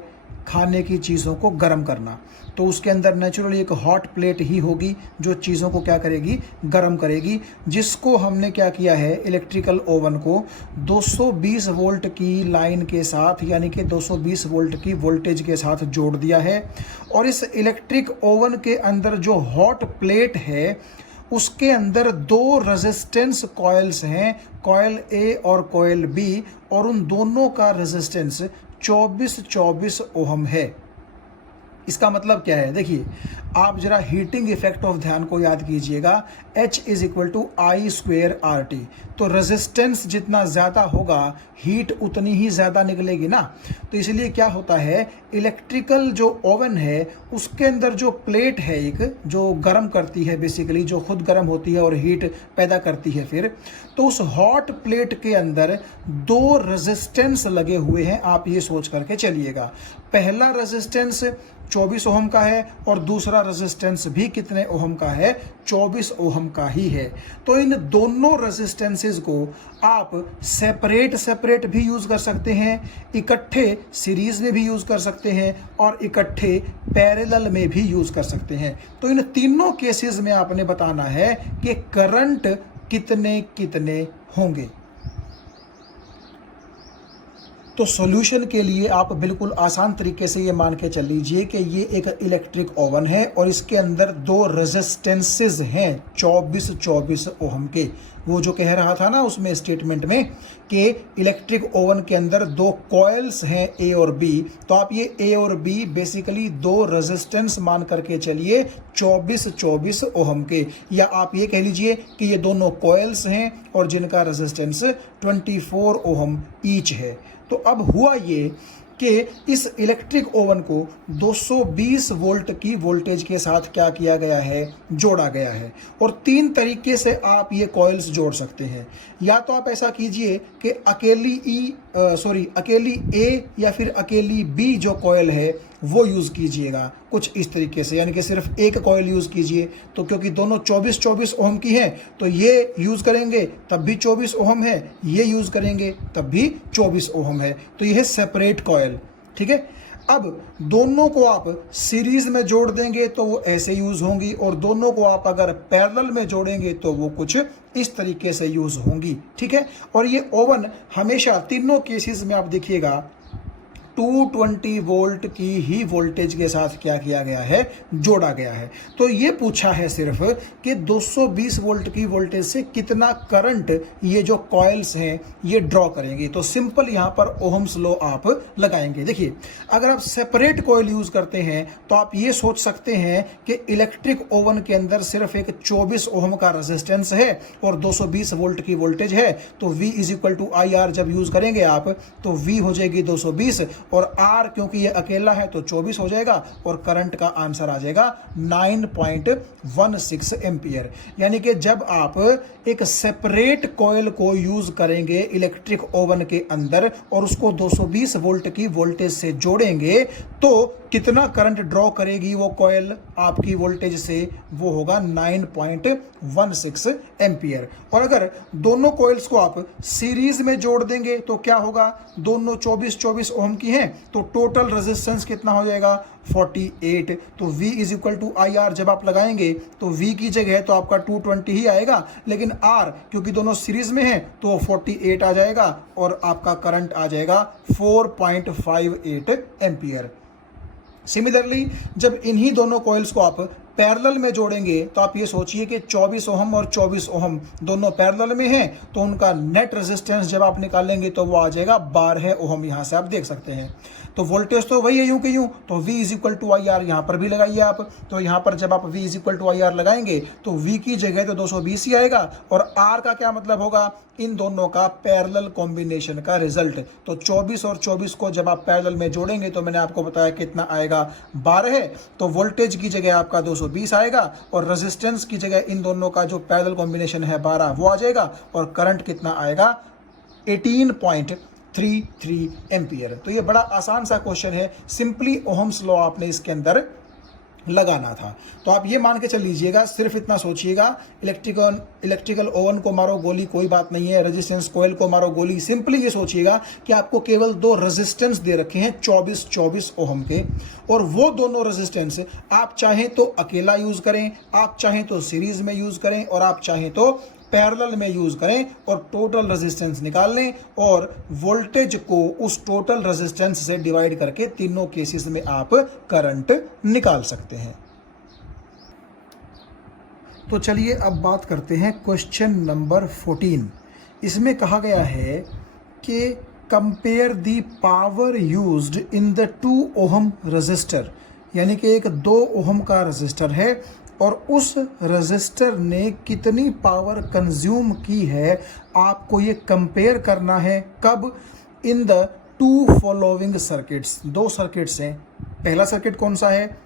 खाने की चीज़ों को गर्म करना। तो उसके अंदर नेचुरली एक हॉट प्लेट ही होगी जो चीज़ों को क्या करेगी, गर्म करेगी, जिसको हमने क्या किया है, इलेक्ट्रिकल ओवन को 220 वोल्ट की लाइन के साथ, यानी कि 220 वोल्ट की वोल्टेज के साथ जोड़ दिया है। और इस इलेक्ट्रिक ओवन के अंदर जो हॉट प्लेट है उसके अंदर दो रेजिस्टेंस कॉइल्स हैं, कॉइल ए और कॉइल बी, और उन दोनों का रेजिस्टेंस 24 ओहम है। इसका मतलब क्या है, देखिए आप जरा हीटिंग इफेक्ट ऑफ ध्यान को याद कीजिएगा, H is equal to I square R T. तो रेजिस्टेंस जितना ज़्यादा होगा हीट उतनी ही ज़्यादा निकलेगी ना। तो इसलिए क्या होता है, इलेक्ट्रिकल जो ओवन है उसके अंदर जो प्लेट है एक जो गर्म करती है, बेसिकली जो खुद गर्म होती है और हीट पैदा करती है फिर, तो उस हॉट प्लेट के अंदर दो रेजिस्टेंस लगे हुए हैं। आप ये सोच करके चलिएगा, पहला रेजिस्टेंस 24 ओहम का है और दूसरा रेजिस्टेंस भी कितने ओहम का है, 24 ओहम का ही है। तो इन दोनों रेजिस्टेंसेस को आप सेपरेट भी यूज़ कर सकते हैं, इकट्ठे सीरीज में भी यूज़ कर सकते हैं और इकट्ठे पैरेलल में भी यूज़ कर सकते हैं। तो इन तीनों केसेस में आपने बताना है कि करंट कितने कितने होंगे। तो सॉल्यूशन के लिए आप बिल्कुल आसान तरीके से ये मान के चल लीजिए कि ये एक इलेक्ट्रिक ओवन है और इसके अंदर दो रेजिस्टेंसेस हैं 24 ओहम के। वो जो कह रहा था ना उसमें स्टेटमेंट में कि इलेक्ट्रिक ओवन के अंदर दो कॉइल्स हैं ए और बी, तो आप ये ए और बी बेसिकली दो रेजिस्टेंस मान करके चलिए 24 ओहम के, या आप ये कह लीजिए कि ये दोनों कॉइल्स हैं और जिनका रेजिस्टेंस 24 ओहम ईच है। तो अब हुआ ये कि इस इलेक्ट्रिक ओवन को 220 वोल्ट की वोल्टेज के साथ क्या किया गया है, जोड़ा गया है। और तीन तरीके से आप ये कॉइल्स जोड़ सकते हैं। या तो आप ऐसा कीजिए कि अकेली ए या फिर अकेली बी जो कॉइल है वो यूज़ कीजिएगा कुछ इस तरीके से, यानी कि सिर्फ एक कॉइल यूज़ कीजिए। तो क्योंकि दोनों 24 ओहम की हैं तो ये यूज़ करेंगे तब भी 24 ओहम है, ये यूज़ करेंगे तब भी 24 ओहम है। तो ये है सेपरेट कॉइल, ठीक है। अब दोनों को आप सीरीज में जोड़ देंगे तो वो ऐसे यूज़ होंगी, और दोनों को आप अगर पैरेलल में जोड़ेंगे तो वो कुछ इस तरीके से यूज़ होंगी, ठीक है। और ये ओवन हमेशा तीनों केसेस में आप देखिएगा 220 वोल्ट की ही वोल्टेज के साथ क्या किया गया है, जोड़ा गया है। तो ये पूछा है सिर्फ कि 220 वोल्ट की वोल्टेज से कितना करंट ये जो कॉइल्स हैं ये ड्रॉ करेंगे। तो सिंपल यहाँ पर ओहम्स लॉ आप लगाएंगे। देखिए अगर आप सेपरेट कॉइल यूज करते हैं तो आप ये सोच सकते हैं कि इलेक्ट्रिक ओवन के अंदर सिर्फ एक 24 ओहम का रेजिस्टेंस है और 220 वोल्ट की वोल्टेज है, तो V is equal to I R जब यूज करेंगे आप तो V हो जाएगी 220 और R क्योंकि ये अकेला है तो 24 हो जाएगा और करंट का आंसर आ जाएगा 9.16 एम्पियर। यानी कि जब आप एक सेपरेट कॉइल को यूज करेंगे इलेक्ट्रिक ओवन के अंदर और उसको 220 वोल्ट की वोल्टेज से जोड़ेंगे तो कितना करंट ड्रॉ करेगी वो कॉइल आपकी वोल्टेज से, वो होगा 9.16 एम्पियर। और अगर दोनों कॉइल्स को आप सीरीज में जोड़ देंगे तो क्या होगा, दोनों 24 ओम की हैं तो टोटल रेजिस्टेंस कितना हो जाएगा 48। तो V is equal to I R जब आप लगाएंगे तो V की जगह तो आपका 220 ही आएगा, लेकिन R क्योंकि दोनों सीरीज में हैं तो 48 आ जाएगा और आपका करंट आ जाएगा 4.58 एम्पियर। सिमिलरली जब इन्हीं दोनों कॉइल्स को आप पैरेलल में जोड़ेंगे तो आप ये सोचिए कि 24 ओहम और 24 ओहम दोनों पैरेलल में हैं तो उनका नेट रेजिस्टेंस जब आप निकालेंगे तो वो आ जाएगा 12 ओहम। यहाँ से आप देख सकते हैं तो वोल्टेज तो वही है यूं कि यूं, तो V is equal to I R यहाँ पर भी लगाइए आप। तो यहाँ पर जब आप V is equal to I R लगाएंगे तो V की जगह तो 220 ही आएगा और R का क्या मतलब होगा, इन दोनों का पैरेलल कॉम्बिनेशन का रिजल्ट। तो 24 और 24 को जब आप पैरेलल में जोड़ेंगे तो मैंने आपको बताया कितना आएगा 12। तो वोल्टेज की जगह आपका 220 आएगा और रेजिस्टेंस की जगह इन दोनों का जो पैरेलल कॉम्बिनेशन है 12 वो आ जाएगा और करंट कितना आएगा 18.33 एम्पियर। तो ये बड़ा आसान सा क्वेश्चन है, सिंपली ओहम्स लॉ आपने इसके अंदर लगाना था। तो आप ये मान के चल लीजिएगा, सिर्फ इतना सोचिएगा, इलेक्ट्रिकल ओवन को मारो गोली कोई बात नहीं है, रेजिस्टेंस कोयल को मारो गोली। सिंपली ये सोचिएगा कि आपको केवल दो रेजिस्टेंस दे रखे हैं 24 ओहम के, और वो दोनों रेजिस्टेंस आप चाहें तो अकेला यूज करें, आप चाहें तो सीरीज में यूज करें, और आप चाहें तो पैरेलल में यूज करें, और टोटल रेजिस्टेंस निकाल लें और वोल्टेज को उस टोटल रेजिस्टेंस से डिवाइड करके तीनों केसेस में आप करंट निकाल सकते हैं। तो चलिए अब बात करते हैं क्वेश्चन नंबर 14। इसमें कहा गया है कि compare the power used in the 2 ohm register, यानी कि एक 2 ओहम का रजिस्टर है और उस रजिस्टर ने कितनी पावर कंज्यूम की है, आपको ये कंपेयर करना है। कब? In the 2 following circuits. 2 circuits हैं। पहला सर्किट कौन सा है?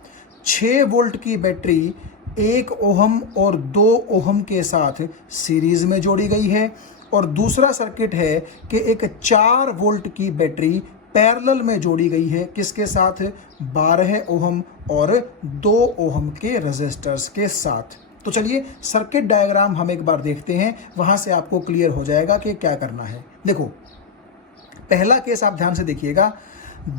6 वोल्ट की बैटरी 1 ओहम और 2 ओहम के साथ सीरीज में जोड़ी गई है, और दूसरा सर्किट है कि एक 4 वोल्ट की बैटरी पैरेलल में जोड़ी गई है, किसके साथ? 12 ओहम और 2 ओहम के रेजिस्टर्स के साथ। तो चलिए सर्किट डायग्राम हम एक बार देखते हैं, वहां से आपको क्लियर हो जाएगा कि क्या करना है। देखो, पहला केस आप ध्यान से देखिएगा,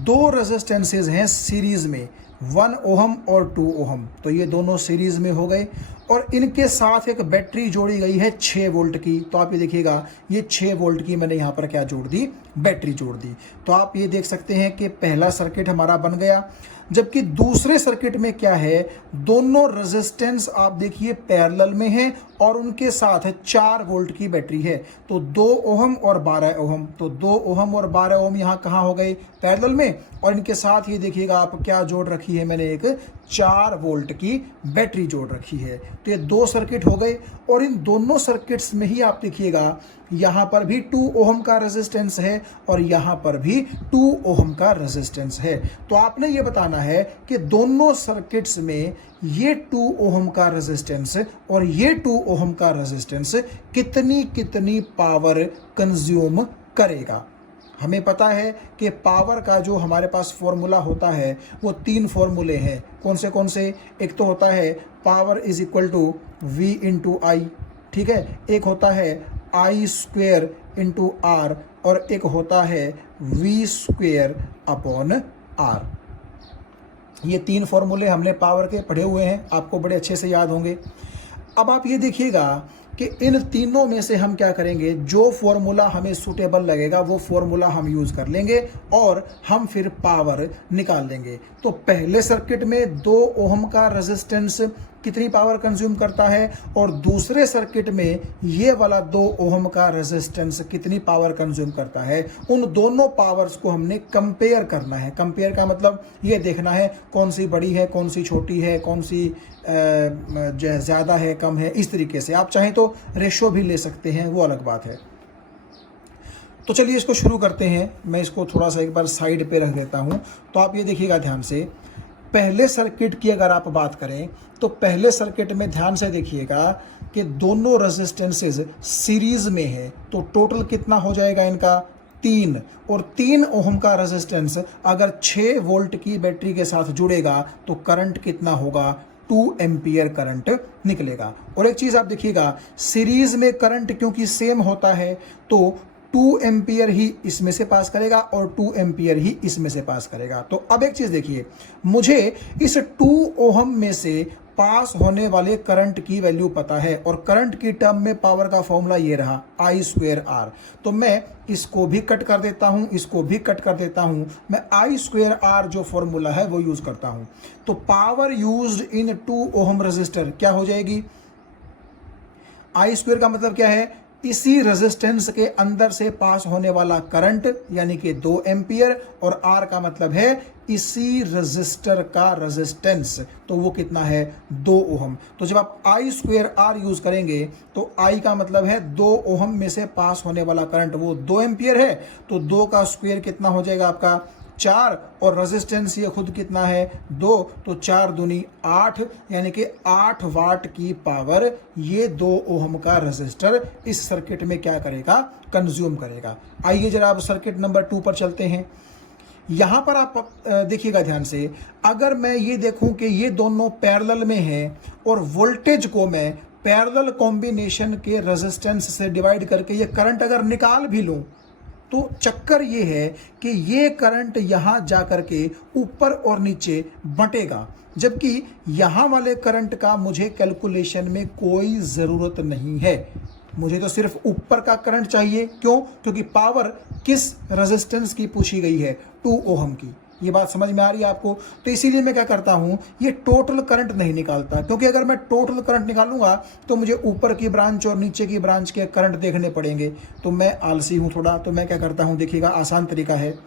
2 रेजिस्टेंसेज हैं सीरीज में, 1 ओहम और 2 ओहम, तो ये दोनों सीरीज में हो गए, और इनके साथ एक बैटरी जोड़ी गई है 6 वोल्ट की। तो आप ये देखिएगा, ये 6 वोल्ट की मैंने यहाँ पर क्या जोड़ दी? बैटरी जोड़ दी। तो आप ये देख सकते हैं कि पहला सर्किट हमारा बन गया। जबकि दूसरे सर्किट में क्या है, दोनों रेजिस्टेंस आप देखिए पैरेलल में हैं और उनके साथ 4 वोल्ट की बैटरी है। तो 2 ओहम और 12 ओहम, तो 2 ओहम और 12 ओहम यहाँ कहाँ हो गए? पैरेलल में। और इनके साथ ये देखिएगा आप क्या जोड़ रखी है मैंने? एक 4 वोल्ट की बैटरी जोड़ रखी है। तो ये 2 सर्किट हो गए, और इन दोनों सर्किट्स में ही आप देखिएगा यहाँ पर भी 2 ओहम का रेजिस्टेंस है और यहाँ पर भी 2 ओहम का रेजिस्टेंस है। तो आपने ये बताना है कि दोनों सर्किट्स में ये 2 ओहम का रेजिस्टेंस और ये 2 ओहम का रेजिस्टेंस कितनी पावर कंज्यूम करेगा। हमें पता है कि पावर का जो हमारे पास फॉर्मूला होता है वो 3 फॉर्मूले हैं। कौन से? एक तो होता है power is equal to V into I, ठीक है, एक होता है I स्क्वेयर इंटू आर, और एक होता है V स्क्वेयर अपॉन आर। ये 3 फॉर्मूले हमने पावर के पढ़े हुए हैं, आपको बड़े अच्छे से याद होंगे। अब आप ये देखिएगा कि इन तीनों में से हम क्या करेंगे, जो फॉर्मूला हमें सूटेबल लगेगा वो फॉर्मूला हम यूज कर लेंगे और हम फिर पावर निकाल लेंगे। तो पहले सर्किट में 2 ओहम का रेजिस्टेंस कितनी पावर कंज्यूम करता है, और दूसरे सर्किट में ये वाला 2 ओहम का रेजिस्टेंस कितनी पावर कंज्यूम करता है। उन दोनों पावर्स को हमने कंपेयर करना है। कंपेयर का मतलब ये देखना है कौन सी बड़ी है, कौन सी छोटी है, कौन सी ज़्यादा है, कम है, इस तरीके से। आप चाहें तो रेशो भी ले सकते हैं, वो अलग बात है। तो चलिए इसको शुरू करते हैं। मैं इसको थोड़ा सा एक बार साइड पे रख देता हूँ। तो आप ये देखिएगा ध्यान से, पहले सर्किट की अगर आप बात करें तो पहले सर्किट में ध्यान से देखिएगा कि दोनों रेजिस्टेंसेस सीरीज में है। तो टोटल कितना हो जाएगा इनका? 3, और 3 ओहम का रेजिस्टेंस अगर 6 वोल्ट की बैटरी के साथ जुड़ेगा तो करंट कितना होगा? 2 एम्पियर करंट निकलेगा। और एक चीज आप देखिएगा, सीरीज में करंट क्योंकि सेम होता है तो 2 एम्पियर ही इसमें से पास करेगा और 2 एम्पियर ही इसमें से पास करेगा। तो अब एक चीज देखिए, मुझे इस 2 ओहम में से पास होने वाले करंट की वैल्यू पता है, और करंट की टर्म में पावर का फॉर्मूला ये रहा I स्क्वेयर आर। तो मैं इसको भी कट कर देता हूं, इसको भी कट कर देता हूं, मैं I स्क्वेयर आर जो फॉर्मूला है वो यूज करता हूं। तो power used in 2 ohm resistor क्या हो जाएगी? I स्क्वेयर का मतलब क्या है? इसी रेजिस्टेंस के अंदर से पास होने वाला करंट यानी कि 2 एम्पियर, और R का मतलब है इसी रेजिस्टर का रेजिस्टेंस, तो वो कितना है? 2 ओहम। तो जब आप I स्क्वेयर आर यूज करेंगे तो I का मतलब है 2 ओहम में से पास होने वाला करंट वो 2 एम्पियर है, तो 2 का स्क्वेयर कितना हो जाएगा आपका? 4, और रेजिस्टेंस ये खुद कितना है? 2, तो 4 दूनी 8, यानी कि 8 वाट की पावर ये 2 ओहम का रेजिस्टर इस सर्किट में क्या करेगा? कंज्यूम करेगा। आइए जरा अब सर्किट नंबर 2 पर चलते हैं। यहाँ पर आप देखिएगा ध्यान से, अगर मैं ये देखूं कि ये दोनों पैरेलल में हैं और वोल्टेज को मैं पैरेलल कॉम्बिनेशन के रेजिस्टेंस से डिवाइड करके ये करंट अगर निकाल भी लूं, तो चक्कर ये है कि ये करंट यहाँ जा करके ऊपर और नीचे बंटेगा, जबकि यहाँ वाले करंट का मुझे कैलकुलेशन में कोई ज़रूरत नहीं है। मुझे तो सिर्फ ऊपर का करंट चाहिए। क्यों? क्योंकि पावर किस रेजिस्टेंस की पूछी गई है? 2 ओहम की। ये बात समझ में आ रही है आपको? तो इसीलिए मैं क्या करता हूं, ये टोटल करंट नहीं निकालता, क्योंकि अगर मैं टोटल करंट निकालूंगा तो मुझे ऊपर की ब्रांच और नीचे की ब्रांच के करंट देखने पड़ेंगे। तो मैं आलसी हूं थोड़ा, तो मैं क्या करता हूं, देखिएगा आसान तरीका है।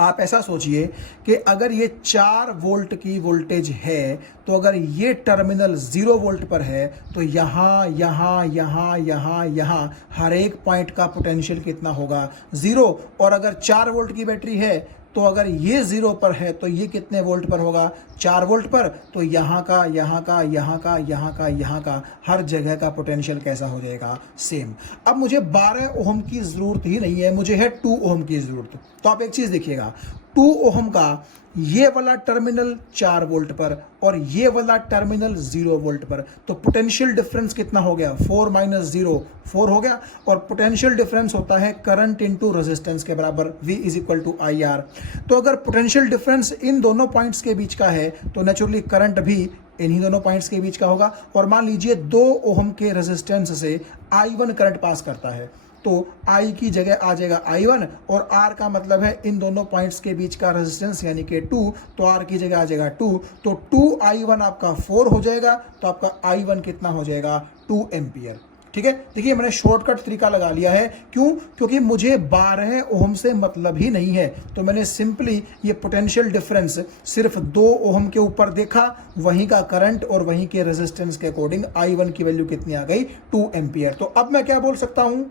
आप ऐसा सोचिए कि अगर ये 4 वोल्ट की वोल्टेज है, तो अगर ये टर्मिनल 0 वोल्ट पर है, तो यहाँ यहाँ यहाँ यहाँ यहाँ हर एक पॉइंट का पोटेंशियल कितना होगा? 0। और अगर 4 वोल्ट की बैटरी है, तो अगर ये 0 पर है तो ये कितने वोल्ट पर होगा? 4 वोल्ट पर। तो यहाँ का यहाँ का यहाँ का यहाँ का यहाँ का हर जगह का पोटेंशियल कैसा हो जाएगा? सेम। अब मुझे 12 ओहम की ज़रूरत ही नहीं है, मुझे है 2 ओहम की ज़रूरत। तो आप एक चीज़ देखिएगा, 2 ओहम का ये वाला टर्मिनल 4 वोल्ट पर और ये वाला टर्मिनल 0 वोल्ट पर, तो पोटेंशियल डिफरेंस कितना हो गया? 4 - 0 4 हो गया। और पोटेंशियल डिफरेंस होता है करंट इनटू रेजिस्टेंस के बराबर, V = IR। तो अगर पोटेंशियल डिफरेंस इन दोनों पॉइंट्स के बीच का है, तो नेचुरली करंट भी इन्हीं दोनों पॉइंट्स के बीच का होगा। और मान लीजिए 2 ओहम के रेजिस्टेंस से I1 करंट पास करता है, तो I की जगह आ जाएगा I1, और R का मतलब है इन दोनों पॉइंट्स के बीच का रेजिस्टेंस यानी कि 2, तो R की जगह आ जाएगा 2। तो 2I1 आपका 4 हो जाएगा, तो आपका I1 कितना हो जाएगा? 2 एम्पियर। ठीक है, देखिए मैंने शॉर्टकट तरीका लगा लिया है। क्यों? क्योंकि मुझे 12 ओहम से मतलब ही नहीं है, तो मैंने सिंपली ये पोटेंशियल डिफरेंस सिर्फ 2 ओहम के ऊपर देखा, वहीं का करंट और वहीं के रेजिस्टेंस के अकॉर्डिंग I1 की वैल्यू कितनी आ गई? 2 एम्पियर। तो अब मैं क्या बोल सकता हूं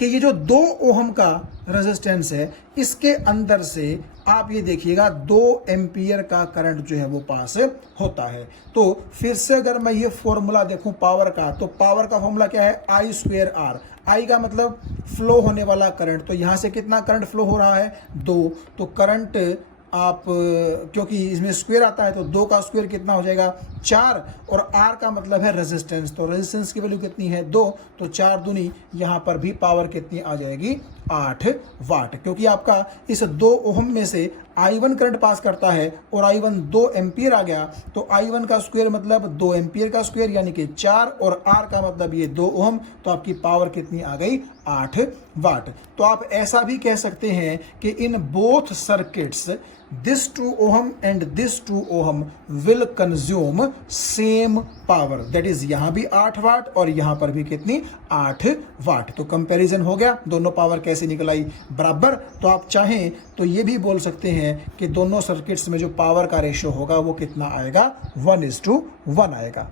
कि ये जो 2 ओहम का रेजिस्टेंस है, इसके अंदर से आप ये देखिएगा 2 एम्पियर का करंट जो है वो पास होता है। तो फिर से अगर मैं ये फॉर्मूला देखूं पावर का, तो पावर का फॉर्मूला क्या है? I²R। I का मतलब फ्लो होने वाला करंट, तो यहाँ से कितना करंट फ्लो हो रहा है? 2। तो करंट आप क्योंकि इसमें स्क्वायर आता है, तो 2 का स्क्वायर कितना हो जाएगा? 4। और R का मतलब है रेजिस्टेंस, तो रेजिस्टेंस की वैल्यू कितनी है? 2। तो 4 दूनी यहाँ पर भी पावर कितनी आ जाएगी? 8 वाट। क्योंकि आपका इस 2 ओहम में से I1 करंट पास करता है और I1 2 एम्पियर आ गया, तो I1 का स्क्वायर मतलब 2 एम्पियर का स्क्वायर यानी कि 4, और R का मतलब ये 2 ओहम, तो आपकी पावर कितनी आ गई? 8 वाट। तो आप ऐसा भी कह सकते हैं कि in both circuits this 2 ohm and this 2 ohm will consume same power, that is यहाँ भी 8 वाट और यहाँ पर भी कितनी? 8 वाट। तो कंपैरिजन हो गया, दोनों पावर कैसे निकल आई? बराबर। तो आप चाहें तो ये भी बोल सकते हैं कि दोनों सर्किट्स में जो पावर का रेशियो होगा वो कितना आएगा? 1:1 आएगा।